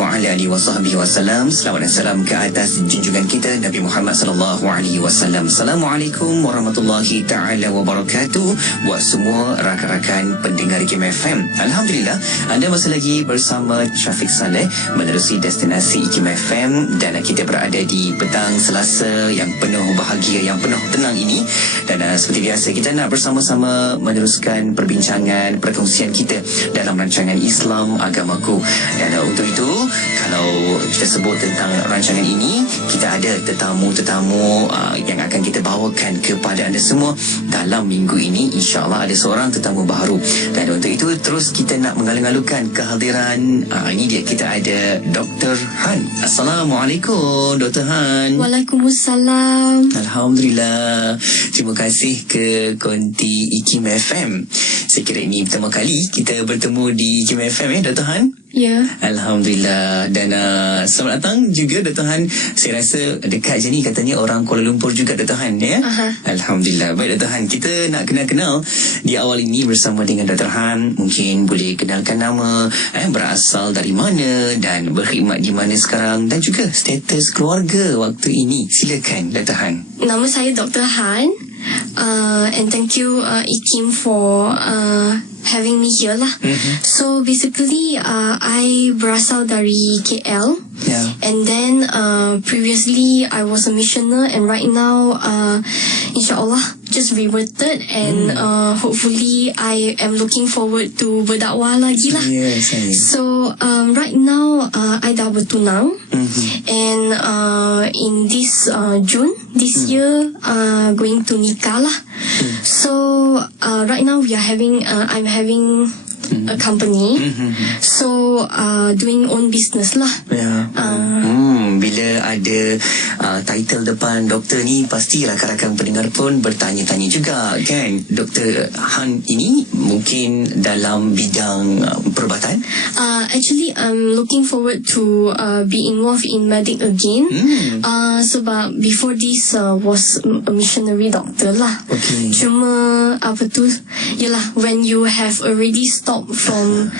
wa ala alihi wasallam. Selamat dan salam ke atas junjungan kita Nabi Muhammad sallallahu alaihi wasallam. Assalamualaikum warahmatullahi taala wabarakatuh buat semua rakan-rakan pendengar IKIM FM. Alhamdulillah, anda masih lagi bersama Syafiq Salleh menerusi destinasi IKIM FM, dan kita berada di petang Selasa yang penuh bahagia, yang penuh tenang ini. Dan seperti biasa, kita nak bersama-sama meneruskan perbincangan, perkongsian kita dalam rancangan Islam Agamaku. Dan untuk itu, kalau kita sebut tentang rancangan ini, kita ada tetamu-tetamu yang akan kita bawakan kepada anda semua dalam minggu ini. InsyaAllah ada seorang tetamu baru. Dan untuk itu, terus kita nak mengalu-alukan kehadiran. Ini dia, kita ada Dr.Hann. Assalamualaikum Dr.Hann. Waalaikumsalam. Alhamdulillah. Terima kasih ke konti IKIM FM. Saya kira ini pertama kali kita bertemu di IKIM FM, Dr.Hann. Ya. Alhamdulillah. Dan selamat datang juga Dr.Hann. Saya rasa dekat je ni katanya orang Kuala Lumpur juga Dr.Hann, ya? Alhamdulillah. Baik Dr.Hann, kita nak kenal-kenal di awal ini bersama dengan Dr.Hann. Mungkin boleh kenalkan nama, berasal dari mana dan berkhidmat di mana sekarang, dan juga status keluarga waktu ini. Silakan Dr.Hann. Nama saya Dr.Hann. And thank you IKIM for having me here lah. So basically I berasal dari KL. And then previously I was a missioner, and right now insyaAllah just reverted, and hopefully I am looking forward to berdakwah lagi lah. So right now I dah bertunang, and in this June this year going to nikah lah. So right now we are having I'm having a company, so doing own business lah. Bila ada title depan doktor ni, pasti rakan-rakan pendengar pun bertanya-tanya juga, kan? Dr.Hann ini mungkin dalam bidang perubatan? Actually I'm looking forward to be involved in medic again. Sebab before this was a missionary doctor lah. Cuma apa tu, yelah, when you have already stopped from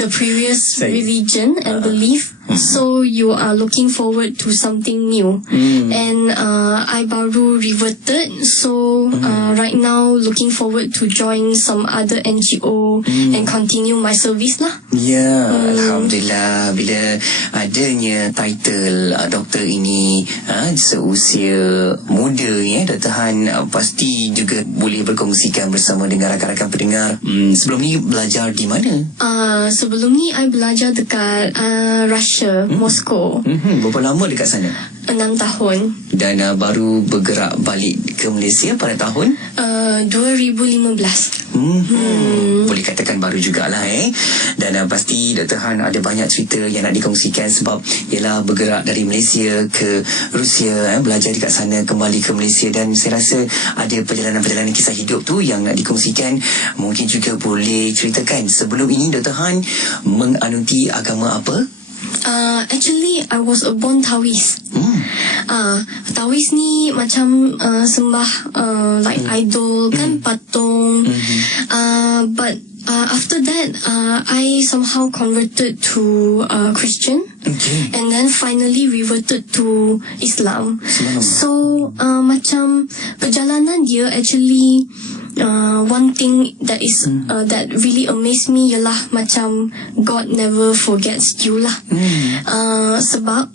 the previous religion and belief, so you are looking forward to something new. And I baru reverted, so right now looking forward to join some other NGO and continue my service lah. Alhamdulillah. Bila adanya title doktor ini seusia muda, Dr.Hann pasti juga boleh berkongsikan bersama dengan rakan-rakan pendengar. Sebelum ni belajar di mana? Sebelum ni I belajar dekat Russia, Moskow. Berapa lama dekat sana? 6 tahun. Dan baru bergerak balik ke Malaysia pada tahun 2015. Boleh katakan baru jugalah, Dan pasti Dr.Hann ada banyak cerita yang nak dikongsikan, sebab ialah bergerak dari Malaysia ke Rusia, belajar dekat sana, kembali ke Malaysia, dan saya rasa ada perjalanan-perjalanan kisah hidup tu yang nak dikongsikan. Mungkin juga boleh ceritakan, sebelum ini Dr.Hann menganuti agama apa? Actually I was a born Taoist. Taoist ni macam sembah like idol kan, patung. But after that I somehow converted to Christian, and then finally reverted to Islam. So macam perjalanan dia actually one thing that is that really amazed me ialah macam God never forgets you lah. Sebab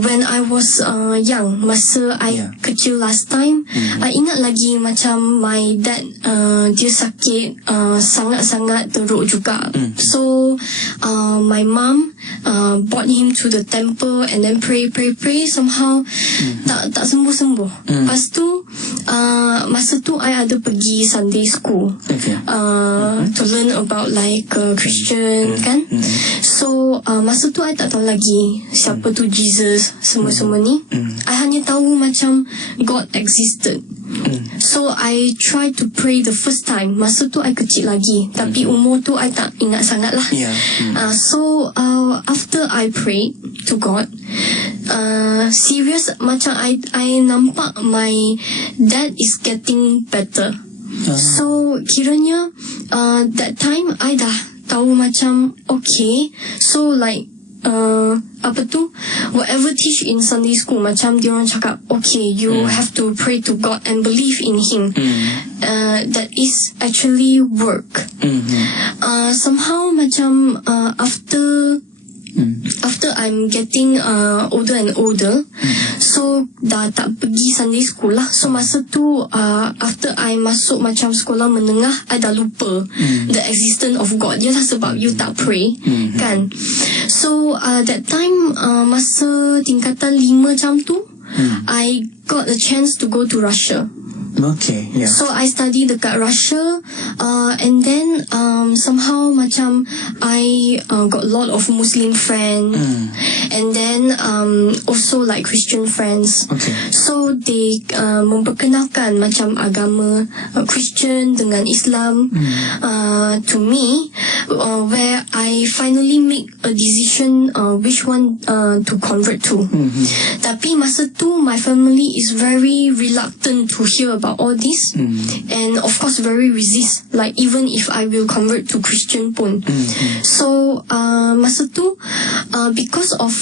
when I was young, masa I kecil last time, I ingat lagi macam my dad dia sakit sangat-sangat teruk juga. So my mom brought him to the temple and then pray somehow tak sembuh-sembuh. Lepas tu masa tu I ada pergi Sunday school to learn about like Christian kan. So masa tu I tak tahu lagi siapa tu Jesus, semua ni. I hanya tahu macam God existed. So I try to pray the first time. Masa tu I kecil lagi, tapi umur tu I tak ingat sangat lah. So after I prayed to God, serious macam I nampak my dad is getting better. So kiranya that time I dah tahu macam okay, so like whatever teach in Sunday school, macam diorang cakap, okay, you have to pray to God and believe in Him. That is actually work. Somehow macam after I'm getting older and older, so dah tak pergi Sunday school lah. So masa tu after I masuk macam sekolah menengah, I dah lupa the existence of God. Yalah sebab you tak pray, kan. So that time masa tingkatan 5 macam tu, I got a chance to go to Russia. Okay, yeah. So I study dekat Russia, and then somehow macam I got a lot of Muslim friends, and then also like Christian friends. Okay. So they memperkenalkan macam agama Christian dengan Islam to me, where I finally make a decision which one to convert to. Tapi masa tu my family is very reluctant to hear about all this, and of course very resist, like even if I will convert to Christian pun. So masa tu because of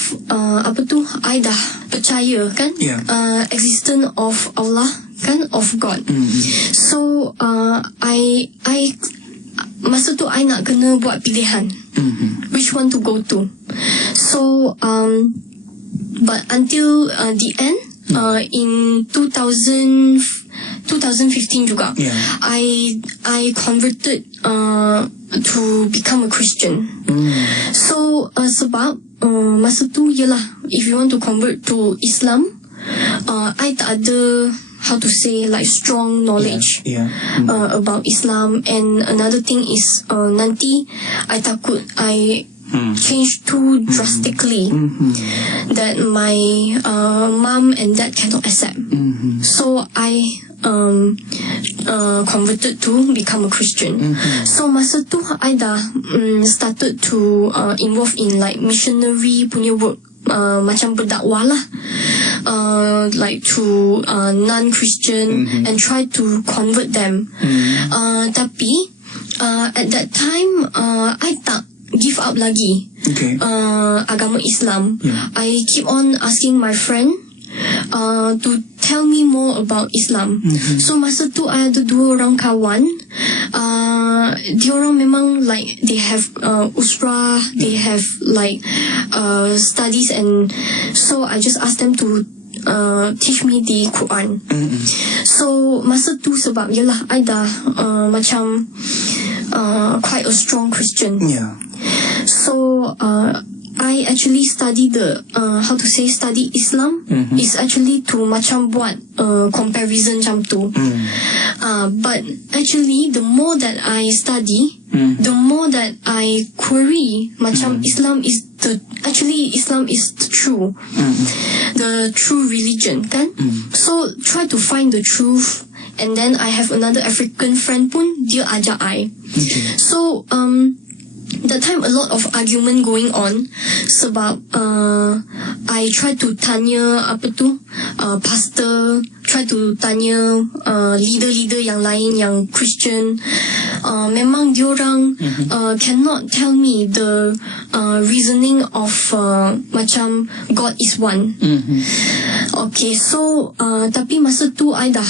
I dah percaya kan, existence of Allah kan, of God. So I masa tu I nak kena buat pilihan which one to go to. So but until the end, in 2015 juga, I converted to become a Christian. So sebab masa tu yalah, if you want to convert to Islam, I tak ada how to say like strong knowledge about Islam, and another thing is nanti I takut I change too drastically that my mom and dad cannot accept. So I converted to become a Christian. So masa tu I dah started to involve in like missionary punya work, macam berdakwah lah, like to non-Christian and try to convert them. Tapi at that time I tak give up lagi agama Islam. I keep on asking my friend to tell me more about Islam. So masa tu I ada 2 orang kawan, diorang memang like they have usrah, they have like studies, and so I just asked them to teach me the Quran. So masa tu sebab yalah I dah macam quite a strong Christian. So I actually study the study Islam is actually to macam buat comparison macam tu. But actually the more that I study, the more that I query macam Islam is the true, the true religion kan. So try to find the truth, and then I have another African friend pun, dia ajak I. So that time a lot of argument going on sebab I try to tanya pastor, try to tanya leader-leader yang lain yang Christian. Memang diorang cannot tell me the reasoning of macam God is one. Okay, so tapi masa tu I dah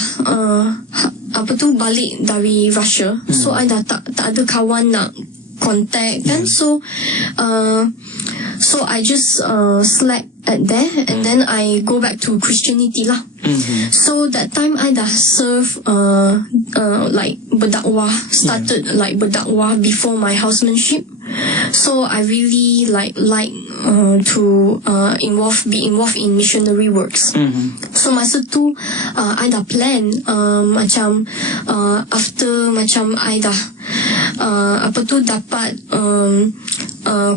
balik dari Russia. So I dah tak ada kawan nak contact kan. So I just slack at there, and then I go back to Christianity lah. So that time I dah serve like berdakwah, started like berdakwah before my housemanship. So I really like to be involved in missionary works. So masa tu I dah plan macam after macam I dah dapat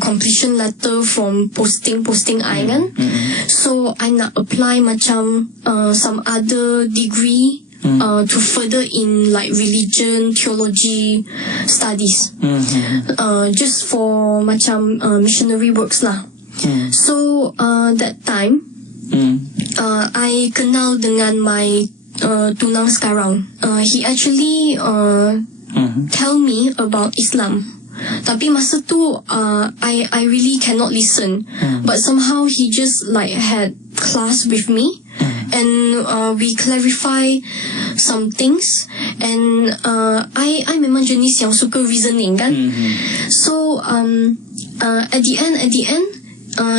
completion letter from posting I kan. So I nak apply macam some other degree to further in like religion, theology studies, just for macam missionary works lah. So that time I kenal dengan my tunang sekarang. He actually tell me about Islam. Tapi masa tu I really cannot listen. But somehow he just like had class with me, and we clarify some things. And I memang jenis yang suka reasoning kan. So at the end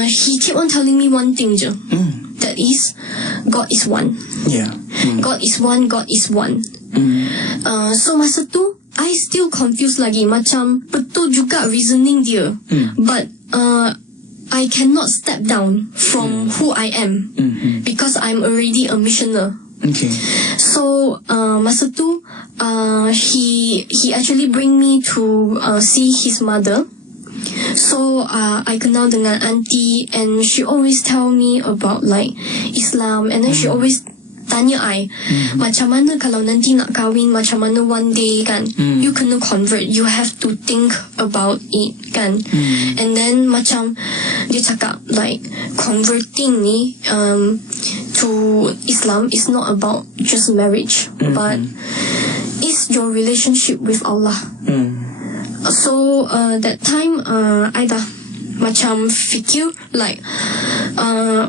he keep on telling me one thing je. That is, God is one. God is one, God is one. So masa tu I still confused lagi, macam betul juga reasoning dia, but I cannot step down from who I am, because I'm already a missioner. So masa tu he actually bring me to see his mother. So I kenal dengan auntie, and she always tell me about like Islam, and then she always tanya I, macam mana kalau nanti nak kahwin, macam mana one day kan, you kena convert, you have to think about it kan. And then macam dia cakap like converting ni to Islam is not about just marriage, but it's your relationship with Allah. So that time I dah macam fikir like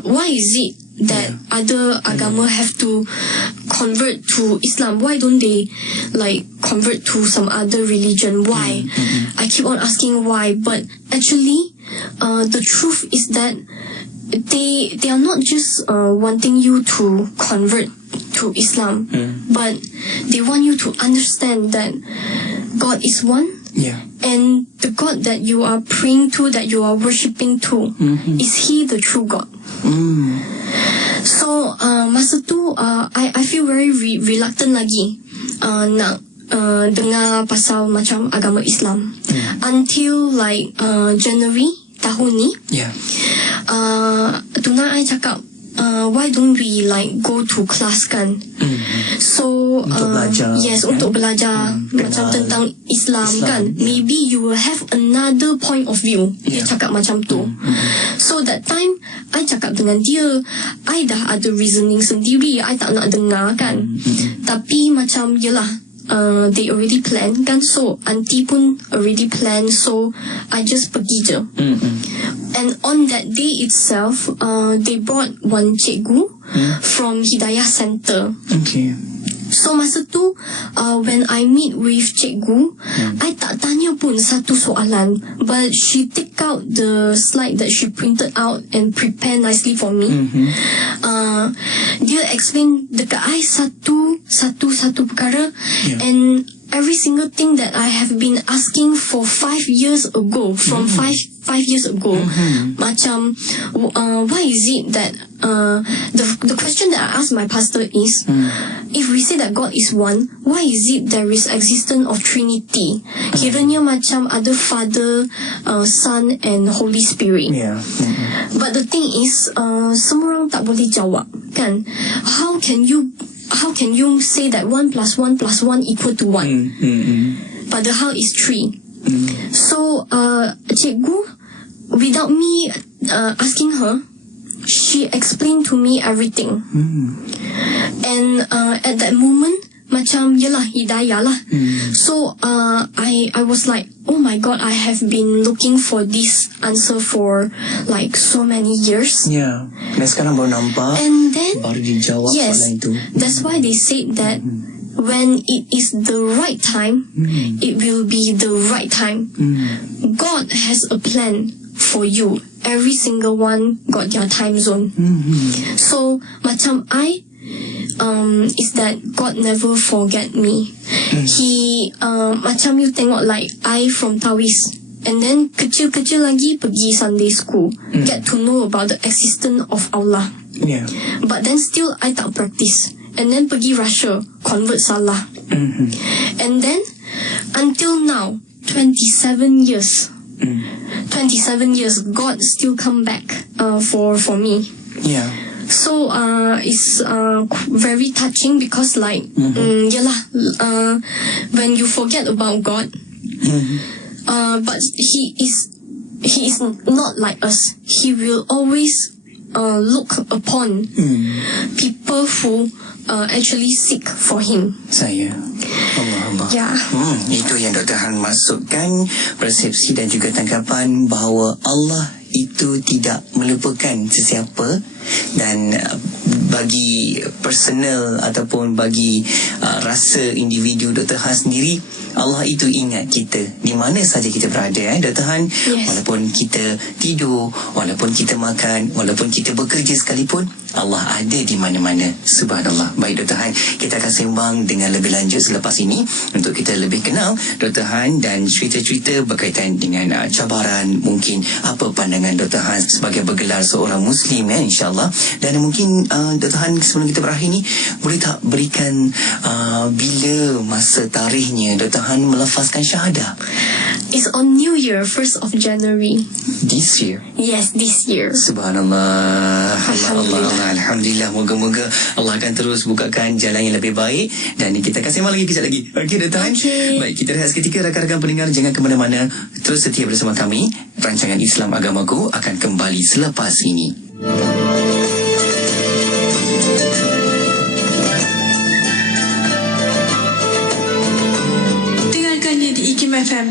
why is it that other agama have to convert to Islam? Why don't they like convert to some other religion? Why? I keep on asking why, but actually the truth is that they are not just wanting you to convert to Islam, but they want you to understand that God is one. And the God that you are praying to, that you are worshipping to, is He the true God? So masa tu I feel very reluctant lagi nak dengar pasal macam agama Islam, until like January tahun ni. Tuna I cakap, why don't we like go to class kan? So untuk belajar, yes, untuk belajar macam tentang Islam kan. Maybe you will have another point of view. Dia cakap macam tu. So that time I cakap dengan dia, I dah ada reasoning sendiri, I tak nak dengar kan. Tapi macam yelah, they already plan kan, so auntie pun already plan, so I just pergi je. And on that day itself, they brought one cikgu from Hidayah Center. So masa tu when I meet with cikgu, I tak tanya pun satu soalan, but she take out the slide that she printed out and prepare nicely for me. Dia explain dekat I satu perkara, and every single thing that I have been asking for 5 years ago, from 5 years ago. Macam why is it that the question that I asked my pastor is, if we say that God is one, why is it there is existence of Trinity? Kiranya macam ada Father, Son and Holy Spirit. But the thing is, semua orang tak boleh jawab kan. How can you say that 1 + 1 + 1 equal to 1? Padahal it's 3. So cikgu, without me asking her, she explained to me everything. And at that moment, macam yelah hidayah lah. So I was like, oh my God, I have been looking for this answer for like so many years. Dan sekarang baru nampak, and then baru dijawab soalan itu. That's why they said that when it is the right time, it will be the right time. God has a plan for you. Every single one got their time zone. So macam I is that God never forget me. He macam you tengok like I from Tawis, and then kecil-kecil lagi pergi Sunday school, get to know about the existence of Allah. But then still I tak practice. And then pergi Russia, convert salah. And then until now, 27 years, God still come back for me. So it's very touching, because like when you forget about God, but he is not like us. He will always look upon people who actually seek for him. Allah. Ya. Itu yang Dr. Han masukkan, persepsi dan juga tanggapan bahawa Allah itu tidak melupakan sesiapa, dan bagi personal ataupun bagi rasa individu Dr. Han sendiri, Allah itu ingat kita di mana saja kita berada, Dr. Han. Yes. Walaupun kita tidur, walaupun kita makan, walaupun kita bekerja sekalipun, Allah ada di mana-mana. Subhanallah. Baik Dr. Han, kita akan sembang dengan lebih lanjut selepas ini untuk kita lebih kenal Dr. Han dan cerita-cerita berkaitan dengan cabaran, mungkin apa pandangan Dr. Han sebagai bergelar seorang Muslim, insyaAllah. Dan mungkin Dr. Han, sebelum kita berakhir ni, boleh tak berikan bila masa tarikhnya Dr. Han melafazkan syahadah? It's on New Year, 1st of January. This year? Yes, this year. Subhanallah. Alhamdulillah. Moga-moga Allah akan terus bukakan jalan yang lebih baik. Dan kita akan sembang lagi kejap lagi. Okey, Dr. Han. Okay. Baik, kita rehat seketika. Rakan-rakan pendengar, jangan ke mana-mana. Terus setia bersama kami. Rancangan Islam Agamaku akan kembali selepas ini. Dengarkannya di IKIM FM.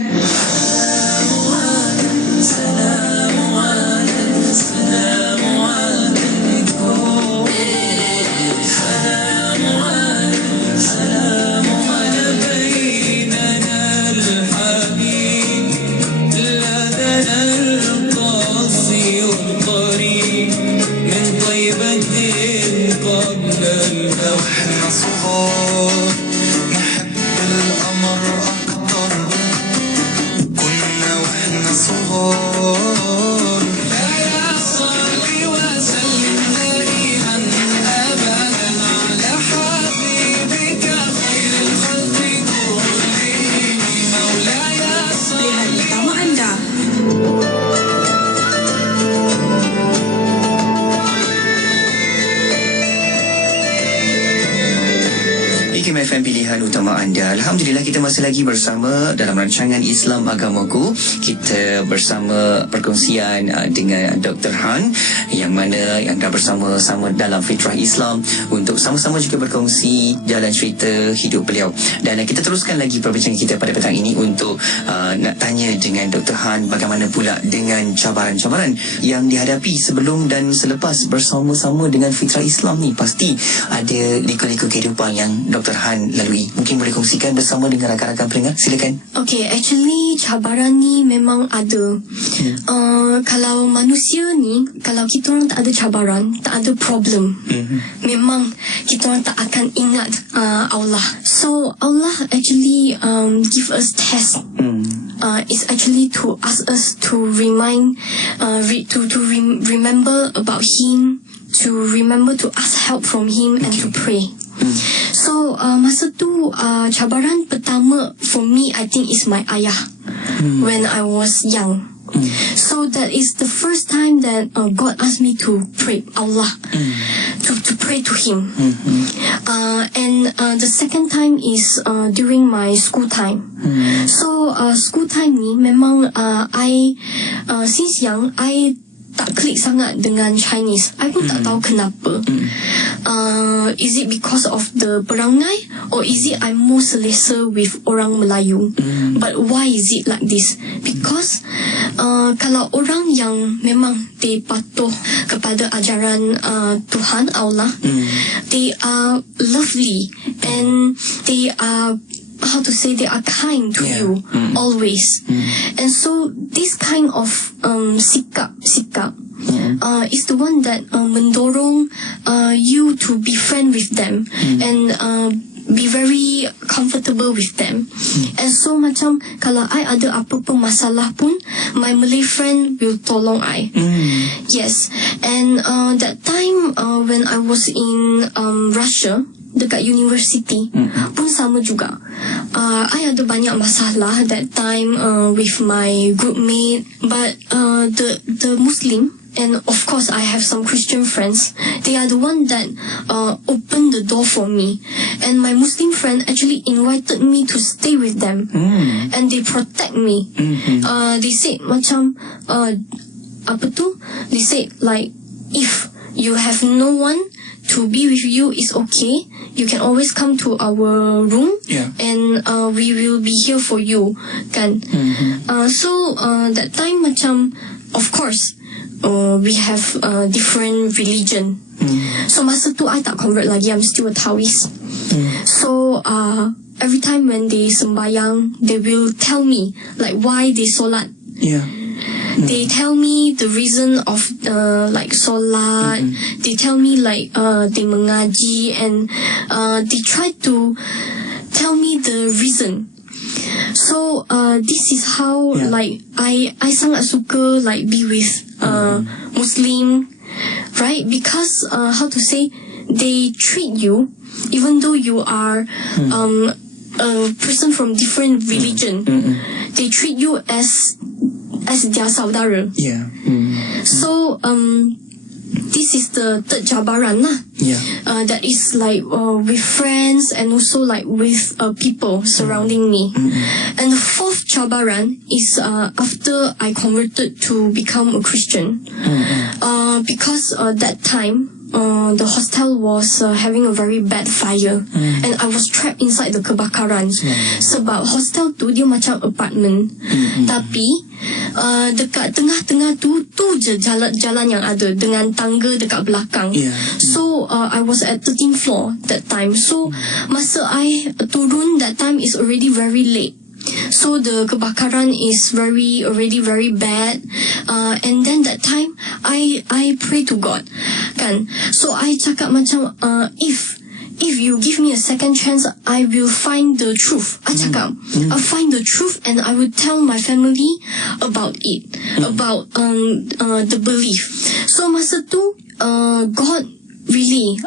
IKIM FM, pilihan utama anda. Alhamdulillah, kita masih lagi bersama dalam rancangan Islam Agamaku. Kita bersama perkongsian dengan Dr. Han, yang mana yang dah bersama-sama dalam fitrah Islam untuk sama-sama juga berkongsi jalan cerita hidup beliau. Dan kita teruskan lagi perbincangan kita pada petang ini untuk nak tanya dengan Dr. Han bagaimana pula dengan cabaran-cabaran yang dihadapi sebelum dan selepas bersama-sama dengan fitrah Islam ni. Pasti ada liku-liku kehidupan yang Dr. Han lalui. Mungkin boleh kongsikan bersama dengan rakan-rakan pendengar. Silakan. Okay, actually cabaran ni memang ada. Kalau manusia ni, kalau kita orang tak ada cabaran, tak ada problem, memang kita orang tak akan ingat Allah. So Allah actually give us test. It's actually to ask us to remember about Him, to remember to ask help from Him, and to pray. So masa tu cabaran pertama for me, I think, is my ayah when I was young. So that is the first time that God asked me to pray Allah, to pray to Him. And the second time is during my school time. So school time ni memang since young I tak klik sangat dengan Chinese. I pun tak tahu kenapa. Is it because of the perangai, or is it I'm more selesa with orang Melayu? But why is it like this? Because kalau orang yang memang they patuh kepada ajaran Tuhan Allah, they are lovely and they are, how to say, they are kind to you always. And so this kind of sikap is the one that mendorong you to be friend with them and be very comfortable with them. And so macam kalau I ada apa-apa masalah pun, my Malay friend will tolong I. Yes. And that time when I was in Russia, dekat university pun sama juga. I ada banyak masalah that time with my group mate, but the Muslim, and of course I have some Christian friends, they are the one that opened the door for me. And my Muslim friend actually invited me to stay with them, and they protect me. They said macam apa tu? They said like, if you have no one to be with you, is okay. you can always come to our room, and we will be here for you, kan. So that time macam, of course, we have different religion. So masa tu I tak convert lagi, I'm still a Taoist. So every time when they sembayang, they will tell me like why they solat. They tell me the reason of like solat. They tell me like they mengaji, and they try to tell me the reason. So this is how like I sangat suka like be with Muslim, right? Because how to say, they treat you, even though you are a person from different religion, they treat you as their saudara. So this is the third cabaran lah. That is like with friends and also like with people surrounding me. And the fourth cabaran is after I converted to become a Christian. Because that time the hostel was having a very bad fire, and I was trapped inside the kebakaran. Sebab hostel tu dia macam apartment, tapi dekat tengah-tengah tu je jalan yang ada dengan tangga dekat belakang. So I was at 13th floor that time. So masa I turun that time is already very late. So the kebakaran is already very bad, and then that time I pray to God, kan. So I cakap macam if you give me a second chance, I will find the truth. I cakap I'll find the truth, and I will tell my family about it, about the belief. So masa tu God really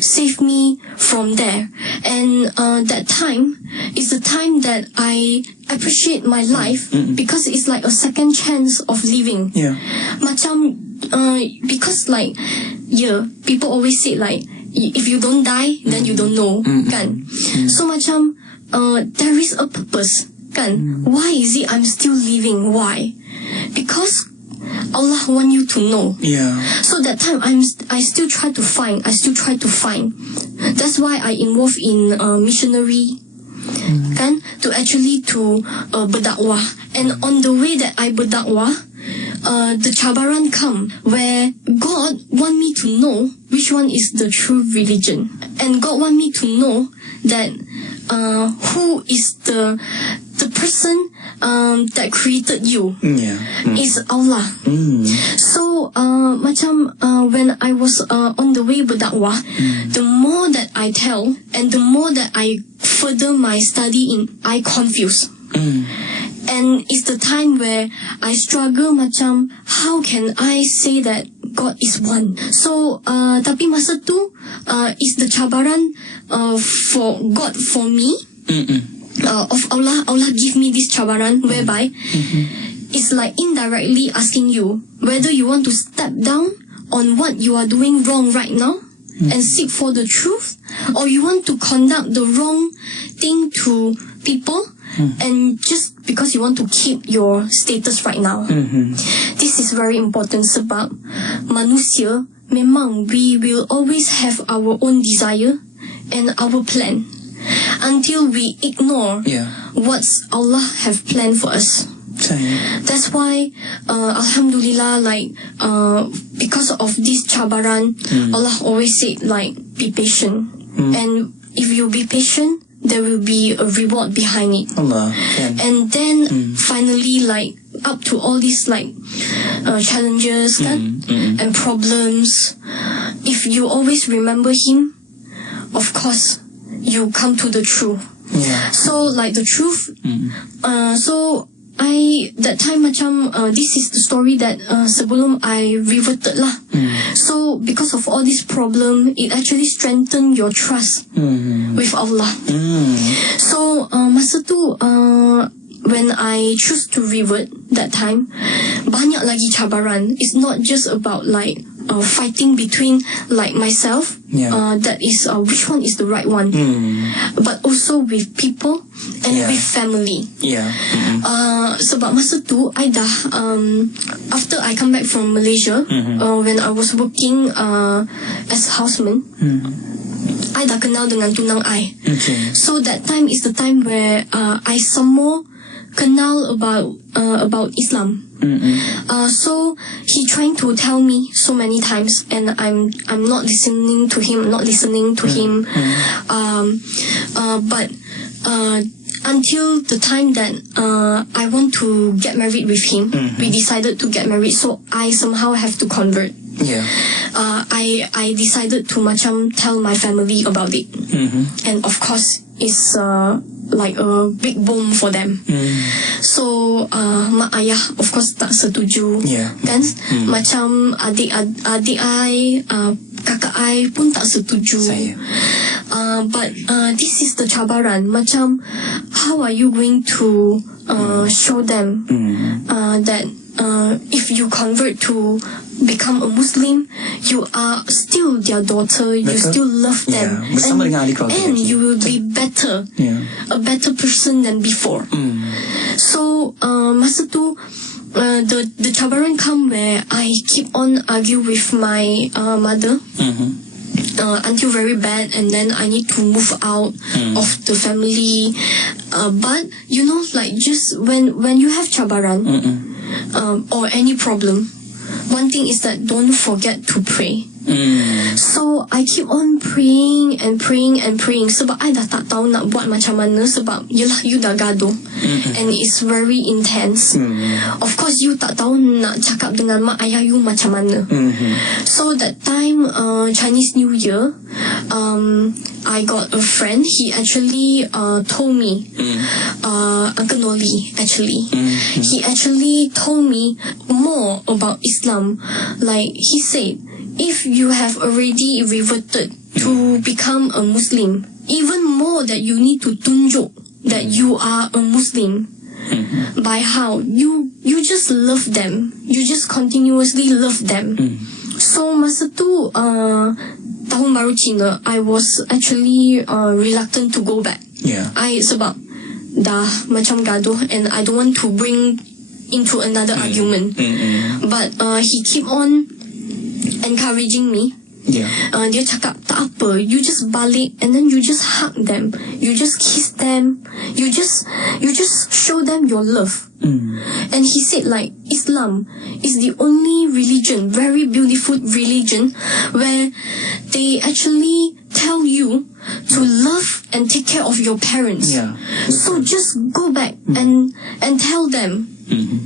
saved me from there, and that time is the time that I appreciate my life, because it's like a second chance of living. Macam because like people always say like if you don't die, then you don't know, kan. So macam there is a purpose, kan. Why is it I'm still living? Why? Because Allah want you to know. So that time I still try to find. That's why I involved in missionary, kan, to actually to berdakwah. And on the way that I berdakwah, the cabaran come where God want me to know which one is the true religion, and God want me to know that who is the person that created you is Allah. So macam when I was on the way berdakwah, the more that I tell and the more that I further my study in, I confuse. And it's the time where I struggle macam how can I say that God is one. So tapi masa tu is the cabaran for God for me. Of Allah give me this cabaran whereby it's like indirectly asking you whether you want to step down on what you are doing wrong right now and seek for the truth, or you want to conduct the wrong thing to people and just because you want to keep your status right now. This is very important sebab manusia memang we will always have our own desire and our plan until we ignore what's Allah have planned for us. That's why Alhamdulillah, like because of this cabaran, Allah always said like be patient, and if you be patient, there will be a reward behind it. And then finally, like up to all these like challenges and problems, if you always remember Him, of course you come to the truth. So like the truth, so I that time macam this is the story that sebelum I reverted lah. So because of all this problem, it actually strengthened your trust with Allah. So masa tu when I choose to revert that time, banyak lagi cabaran. It's not just about like fighting between like myself, that is which one is the right one, but also with people and with family. Sebab masa tu I dah after I come back from Malaysia, when I was working as houseman, I dah kenal dengan tunang I. Okay. So that time is the time where I some more kenal about Islam. So he trying to tell me so many times, and I'm not listening to him. But until the time that I want to get married with him, we decided to get married. So I somehow have to convert. Yeah. I decided to macam tell my family about it, and of course it's like a big boom for them. So mak ayah of course tak setuju, kan? Macam adik I, kakak I pun tak setuju. But this is the cabaran. Macam how are you going to show them that if you convert to become a Muslim, you are still their daughter. You still love them, and you will be better, a better person than before. So masa tu the cabaran come where I keep on argue with my mother. Until very bad, and then I need to move out of the family. But you know, like just when you have cabaran or any problem, one thing is that don't forget to pray. So I keep on praying and praying and praying. Sebab I dah tak tahu nak buat macam mana. Sebab yelah you dah gaduh, and it's very intense. Of course you tak tahu nak cakap dengan mak ayah you macam mana. So that time Chinese New Year, I got a friend. He actually told me, Uncle Noli actually, he actually told me more about Islam. Like he said, if you have already reverted to become a Muslim, even more that you need to tunjuk that you are a Muslim. By how you just love them, you just continuously love them. So masa tu tahun baru Cina, I was actually reluctant to go back. I sebab dah macam gaduh, and I don't want to bring into another argument. But he keep on encouraging me. Dia cakap tak apa, you just balik and then you just hug them, you just kiss them, you just show them your love. And he said like Islam is the only religion, very beautiful religion, where they actually tell you to love and take care of your parents. So just go back and tell them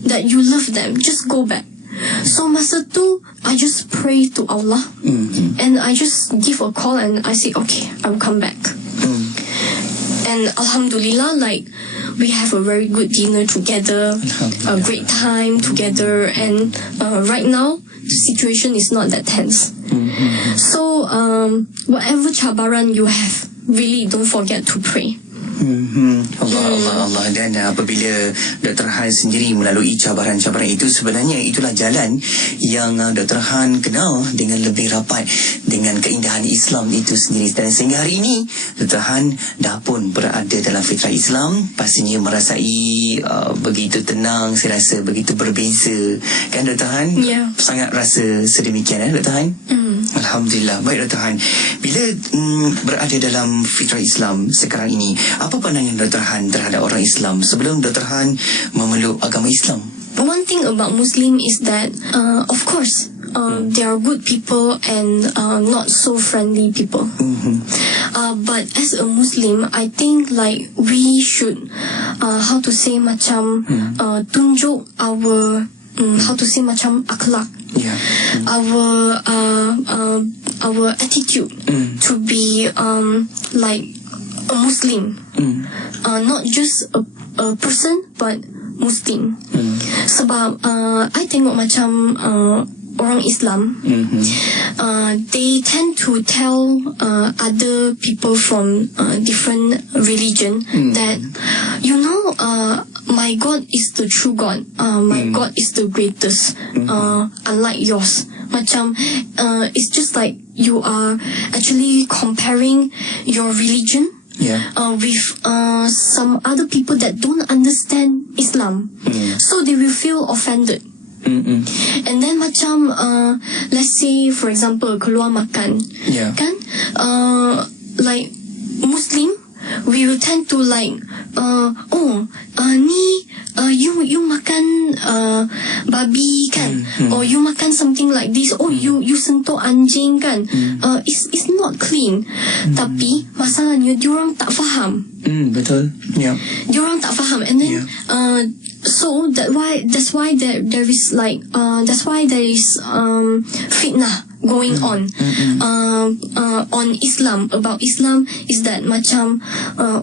that you love them. Just go back. So masa tu I just pray to Allah, and I just give a call and I say okay, I will come back. And Alhamdulillah, like we have a very good dinner together, a great time together, and right now the situation is not that tense. So whatever cabaran you have, really don't forget to pray. Allah. Dan apabila Dr. Han sendiri melalui cabaran-cabaran itu, sebenarnya itulah jalan yang Dr. Han kenal dengan lebih rapat dengan keindahan Islam itu sendiri. Dan sehingga hari ini Dr. Han dah pun berada dalam fitrah Islam, pastinya merasai begitu tenang, saya rasa begitu berbeza, kan Dr. Han? Sangat rasa sedemikian, Dr. Han? Alhamdulillah. Baik Dr. Han, bila berada dalam fitrah Islam sekarang ini, apa pandangan Dr. Han terhadap orang Islam sebelum Dr. Han memeluk agama Islam? One thing about Muslim is that of course they are good people and not so friendly people. But as a Muslim, I think like we should how to say macam tunjuk our how to say macam akhlak, our attitude to be like a Muslim, not just a person but Muslim. Sebab I tengok macam orang Islam, they tend to tell other people from different religion that you know my God is the true God, my God is the greatest, unlike yours. Macam it's just like you are actually comparing your religion with some other people that don't understand Islam, so they will feel offended. And then macam let's say for example keluar makan, kan like Muslim, we will tend to like you makan babi kan, or you makan something like this, you sentuh anjing kan, it's not clean. Tapi masalahnya diorang tak faham. Betul. Yeah. Diorang tak faham, and then so that's why there is like that's why there is fitnah going on Islam, about Islam, is that macam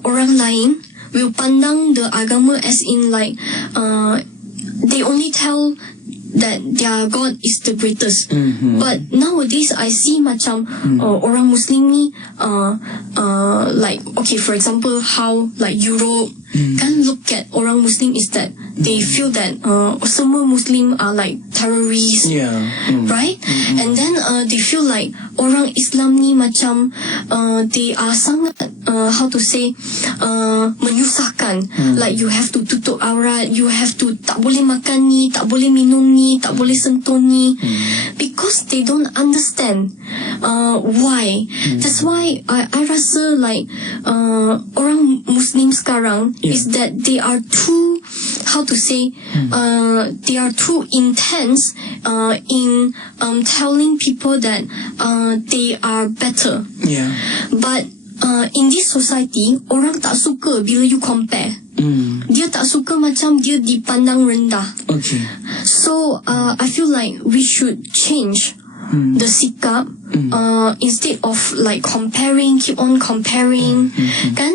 orang lain will pandang the agama as in like they only tell that their God is the greatest. But nowadays I see macam orang Muslim ni like, okay, for example, how like Europe kan look at orang Muslim is that they feel that semua Muslim are like terrorists, right? And then they feel like orang Islam ni macam they are sangat how to say menyusahkan, like you have to tutup aurat, you have to tak boleh makan ni, tak boleh minum ni, tak boleh sentuh ni, because they don't understand why. That's why I rasa like orang Muslim sekarang is that they are too, how to say, they are too intense in telling people that they are better. But in this society, orang tak suka bila you compare. Dia tak suka macam dia dipandang rendah. So I feel like we should change the sikap, instead of like comparing, keep on comparing, kan?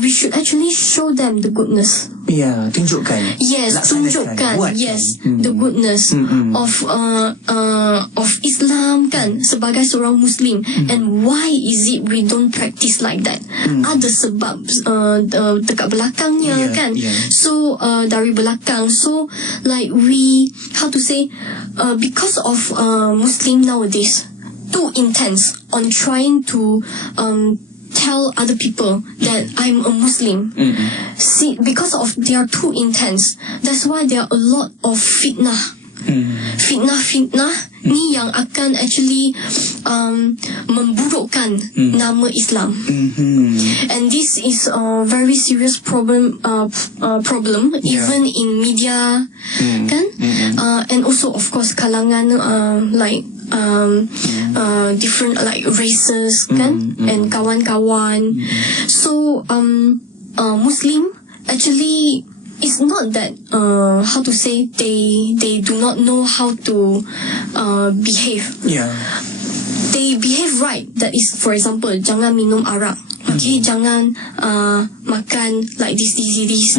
We should actually show them the goodness. Tunjukkan. Yes, tunjukkan. Yes, the goodness of Islam kan, sebagai seorang Muslim, and why is it we don't practice like that? Ada sebab dekat belakangnya kan. So dari belakang, so like we, how to say, because of Muslim nowadays too intense on trying to tell other people that I'm a Muslim. See, because of they are too intense, that's why there are a lot of fitnah. Fitnah ni yang akan actually memburukkan nama Islam. And this is a very serious problem even in media, kan? And also of course kalangan like different like races kan, and kawan-kawan. So Muslim actually, it's not that how to say, they do not know how to behave. They behave right. That is, for example, jangan minum arak. Okay, jangan makan like this,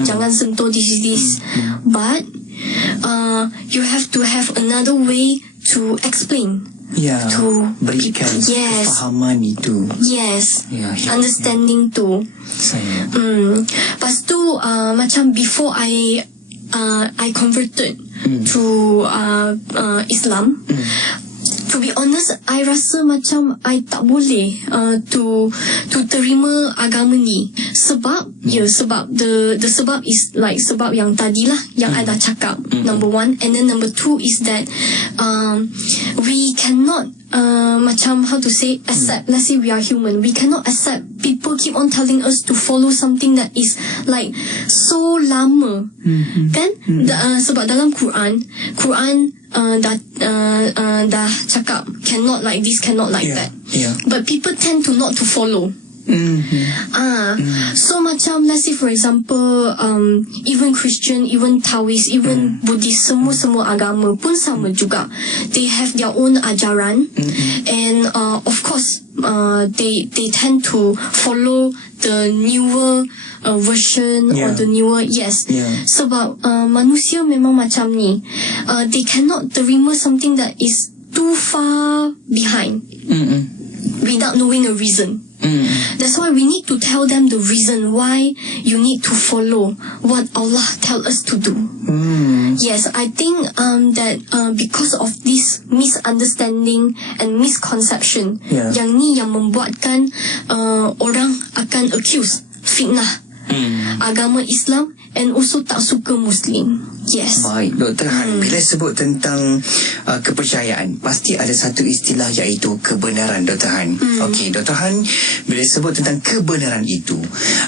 jangan sentuh this. But you have to have another way to explain. To berikan kefahaman itu. Understanding tu. Lepas tu macam before I converted to Islam, to be honest, I rasa macam I tak boleh to terima agama ni. Sebab sebab the sebab is like sebab yang tadilah yang I dah cakap, number one. And then number two is that we cannot macam, how to say, accept, let's say we are human, we cannot accept people keep on telling us to follow something that is like so lama, kan? Sebab dalam Quran dah cakap cannot like this, cannot like that, but people tend to not to follow. So macam, let's say for example, even Christian, even Taoist, even Buddhist, semua agama pun sama juga. They have their own ajaran, and of course they tend to follow the newer version or the newer, sebab manusia memang macam ni. They cannot terima something that is too far behind without knowing a reason. That's why we need to tell them the reason why you need to follow what Allah tell us to do. Yes, I think that because of this misunderstanding and misconception, yang ni yang membuatkan orang akan accuse, fitnah agama Islam and also tak suka Muslim. Yes. Baik, Dr. Han, bila sebut tentang kepercayaan, pasti ada satu istilah iaitu kebenaran, Dr. Han. Okey, Dr. Han, bila sebut tentang kebenaran itu,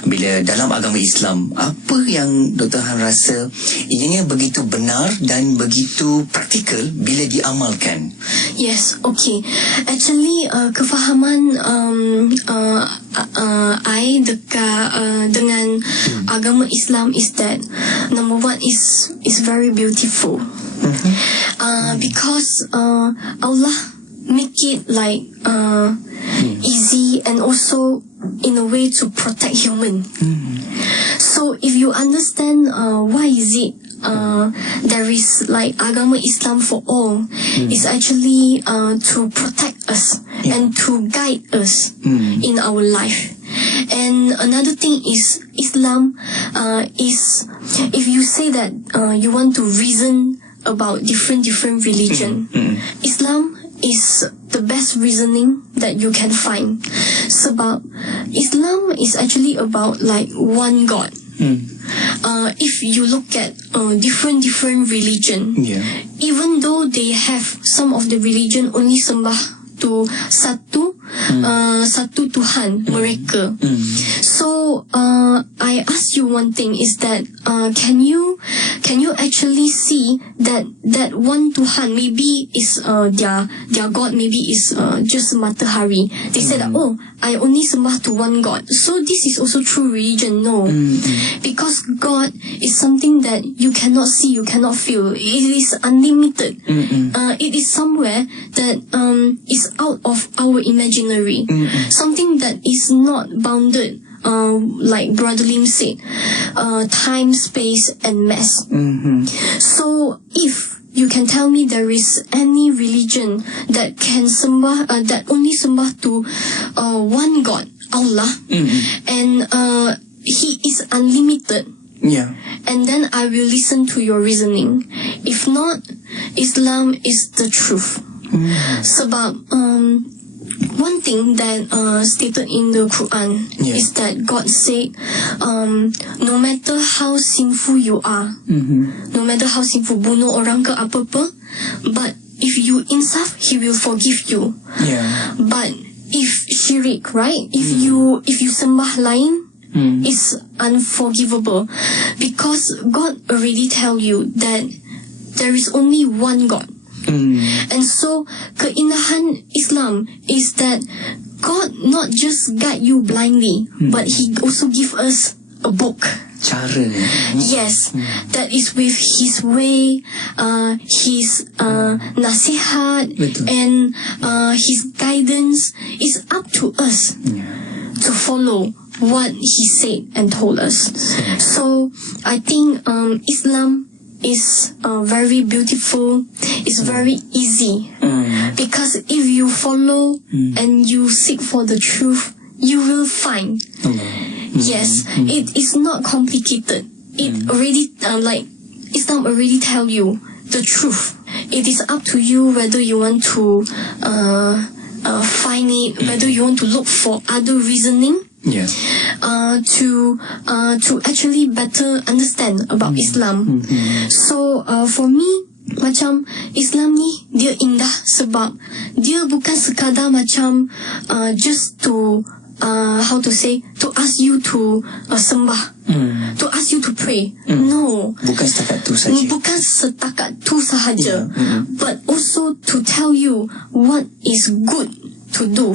bila dalam agama Islam, apa yang Dr. Han rasa ianya begitu benar dan begitu praktikal bila diamalkan? Yes, okay. Actually, kefahaman I dengan agama Islam is that number one is very beautiful. Because Allah make it like easy and also in a way to protect human. So if you understand why is it there is like agama Islam for all, is actually to protect us and to guide us in our life. And another thing is Islam is, if you say that you want to reason about different religion, Islam is the best reasoning that you can find. Sebab Islam is actually about like one God. If you look at different religion, even though they have some of the religion only sembah to satu Tuhan mereka. So I ask you one thing is that can you actually see that one Tuhan maybe is their God, maybe is just matahari. They said that, oh, I only sembah to one God, so this is also true religion. No, because God is something that you cannot see, you cannot feel. It is unlimited. It is somewhere that is out of our imaginary, something that is not bounded, like Brother Lim said, time, space and mass. So if you can tell me there is any religion that can sembah, that only sembah to one God, Allah, and He is unlimited, and then I will listen to your reasoning. If not, Islam is the truth. Sebab one thing that stated in the Quran is that God said, no matter how sinful you are, no matter how sinful, bunuh orang ke apa-apa, but if you insaf, He will forgive you. But if syirik, right? If you sembah lain, it's unforgivable, because God already tell you that there is only one God. And so keindahan Islam is that God not just guide you blindly, but He also give us a book. Cara. Yes, that is with His way, His nasihat, and His guidance. Is up to us to follow what He said and told us. So I think Islam is very beautiful. It's very easy, because if you follow and you seek for the truth, you will find. Yes, it is not complicated. It already like Islam already tell you the truth. It is up to you whether you want to find it, whether you want to look for other reasoning. To actually better understand about Islam. So for me, macam Islam ni dia indah sebab dia bukan sekadar macam just to how to say, to ask you to sembah, to ask you to pray. No, bukan setakat tu saja. Bukan setakat tu sahaja, but also to tell you what is good to do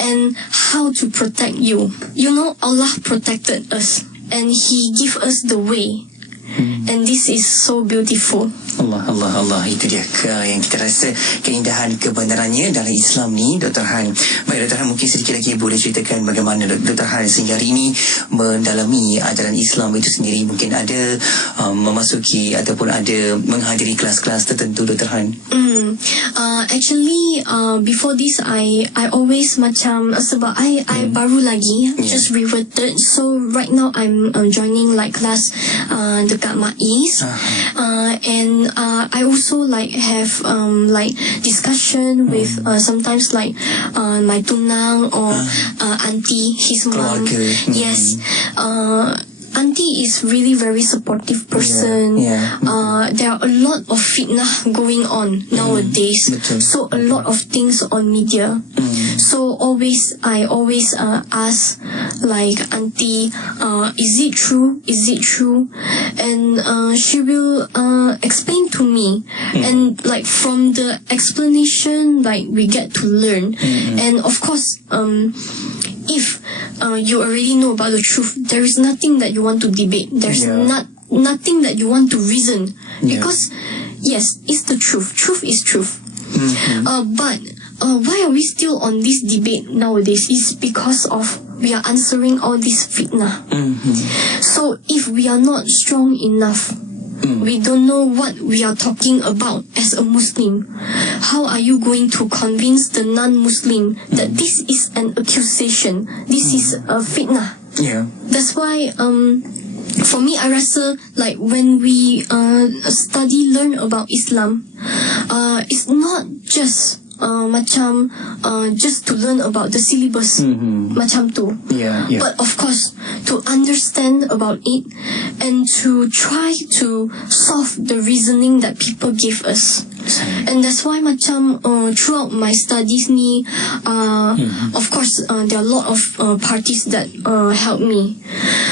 and how to protect you. You know, Allah protected us and He give us the way, and this is so beautiful. Allah, itu dia yang kita rasa keindahan kebenarannya dalam Islam ni, Dr. Han. Baik, Dr. Han, mungkin sedikit lagi boleh ceritakan bagaimana Dr. Han sehingga hari ini mendalami ajaran Islam itu sendiri. Mungkin ada memasuki ataupun ada menghadiri kelas-kelas tertentu, Dr. Han. Actually, before this, I always macam sebab I baru lagi just reverted. So right now I'm joining like class dekat MAIS, and I also like have like discussion with sometimes like my tunang or auntie, his mom. Yes. auntie is really very supportive person. There are a lot of fitnah going on nowadays. So a lot of things on media. So I always ask like auntie, is it true? Is it true? And she will explain to me. And like from the explanation, like we get to learn. And of course, if you already know about the truth, there is nothing that you want to debate. There's nothing that you want to reason. Because, yes, it's the truth. Truth is truth. But why are we still on this debate nowadays? It's because of we are answering all this fitnah. So if we are not strong enough, we don't know what we are talking about as a Muslim, how are you going to convince the non-Muslim that this is an accusation, this is a fitnah? That's why for me, I rasa like when we learn about Islam, it's not just just to learn about the syllabus macam tu. But of course, to understand about it and to try to solve the reasoning that people give us. And that's why macam throughout my studies ni, of course there are a lot of parties that help me.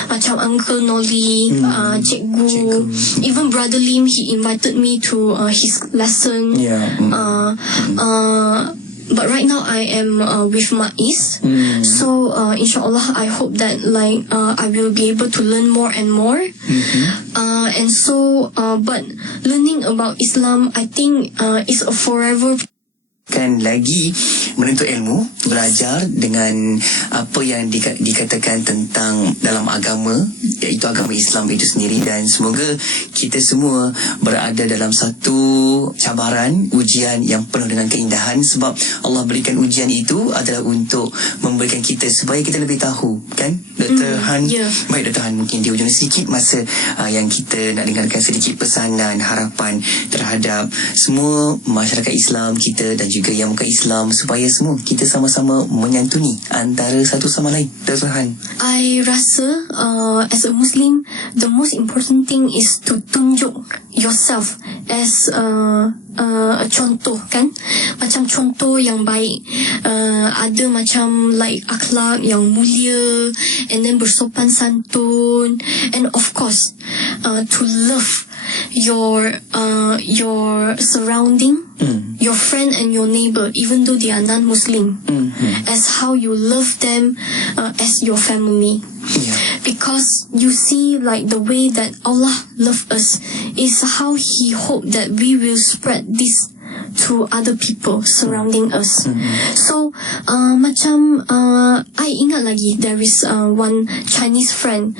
Macam Uncle Nolly, Cikgu, even Brother Lim, he invited me to his lesson. But right now I am with Maiz. So inshallah I hope that like I will be able to learn more and more. And so but learning about Islam, I think is a forever kan lagi menuntut ilmu, belajar dengan apa yang dikatakan tentang dalam agama, iaitu agama Islam itu sendiri. Dan semoga kita semua berada dalam satu cabaran, ujian yang penuh dengan keindahan, sebab Allah berikan ujian itu adalah untuk memberikan kita supaya kita lebih tahu, kan Dr. Han? Baik Dr. Han, mungkin di ujung sedikit masa yang kita nak dengarkan sedikit pesanan, harapan terhadap semua masyarakat Islam kita dan juga yang bukan Islam, supaya semua kita sama-sama menyantuni antara satu sama lain. Dr. Han, I rasa as a Muslim, the most important thing is to tunjuk yourself as a contoh, kan? Macam contoh yang baik. Ada macam like akhlak yang mulia, and then bersopan santun, and of course to love your surrounding, your friend and your neighbor, even though they are non-Muslim, as how you love them as your family. Because you see, like the way that Allah loves us is how He hoped that we will spread this to other people surrounding us. So macam I ingat lagi, there is one Chinese friend.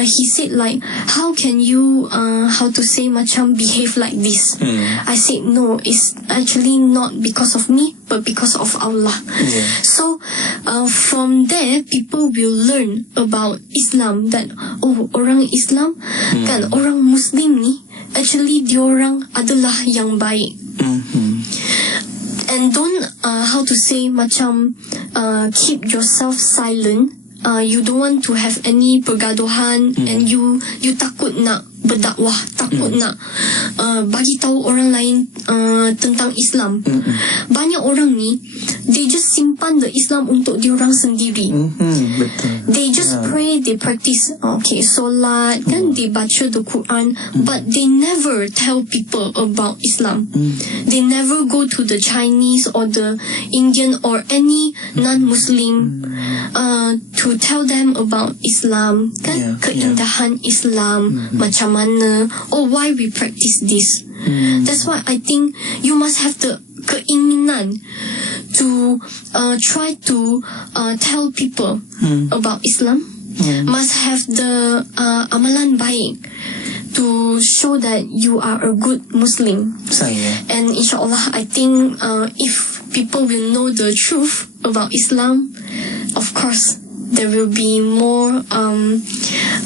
He said like, how can you how to say macam behave like this? I said no, it's actually not because of me, but because of Allah. So from there, people will learn about Islam, that orang Islam kan, orang Muslim ni actually diorang adalah yang baik. And don't how to say macam keep yourself silent. You don't want to have any pergaduhan, and you takut nak berdakwah, takut nak bagi tahu orang lain tentang Islam. Banyak orang ni, they just simpan the Islam untuk diorang sendiri. They just pray, they practice solat, kan, they baca the Quran, but they never tell people about Islam. They never go to the Chinese or the Indian or any non-Muslim to tell them about Islam, kan, keindahan Islam, macam mana, or why we practice this. That's why I think you must have the keinginan to try to tell people about Islam. Must have the amalan baik to show that you are a good Muslim. And inshallah, I think if people will know the truth about Islam, of course there will be more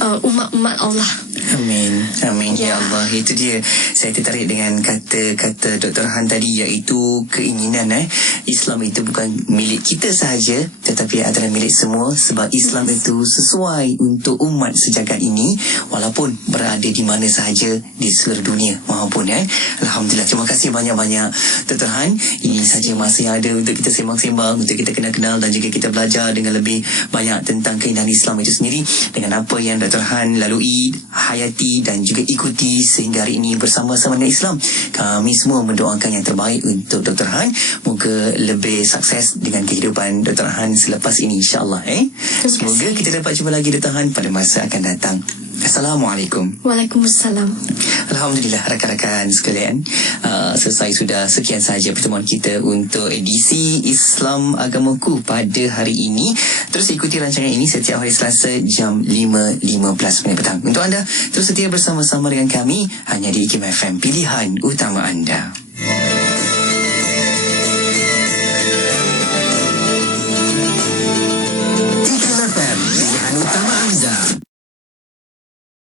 umat-umat Allah Amin ya Allah. Itu dia, saya tertarik dengan kata Dr. Han tadi, iaitu keinginan Islam itu bukan milik kita sahaja, tetapi adalah milik semua, sebab Islam itu sesuai untuk umat sejagat ini walaupun berada di mana sahaja di seluruh dunia mahapun. Alhamdulillah, terima kasih banyak-banyak Dr. Han. Ini saja masa yang ada untuk kita sembang-sembang, untuk kita kenal-kenal dan juga kita belajar dengan lebih banyak tentang keindahan Islam itu sendiri, dengan apa yang Dr. Han lalui, hayati dan juga ikuti sehingga hari ini bersama-sama dengan Islam. Kami semua mendoakan yang terbaik untuk Dr. Han. Moga lebih sukses dengan kehidupan Dr. Han selepas ini, insya-Allah. Semoga kita dapat jumpa lagi Dr. Han pada masa akan datang. Assalamualaikum. Waalaikumsalam. Alhamdulillah rakan-rakan sekalian, selesai sudah. Sekian sahaja pertemuan kita untuk edisi Islam Agamaku pada hari ini. Terus ikuti rancangan ini setiap hari Selasa jam 5.15 petang. Untuk anda terus setia bersama-sama dengan kami hanya di IKIM FM, pilihan utama anda.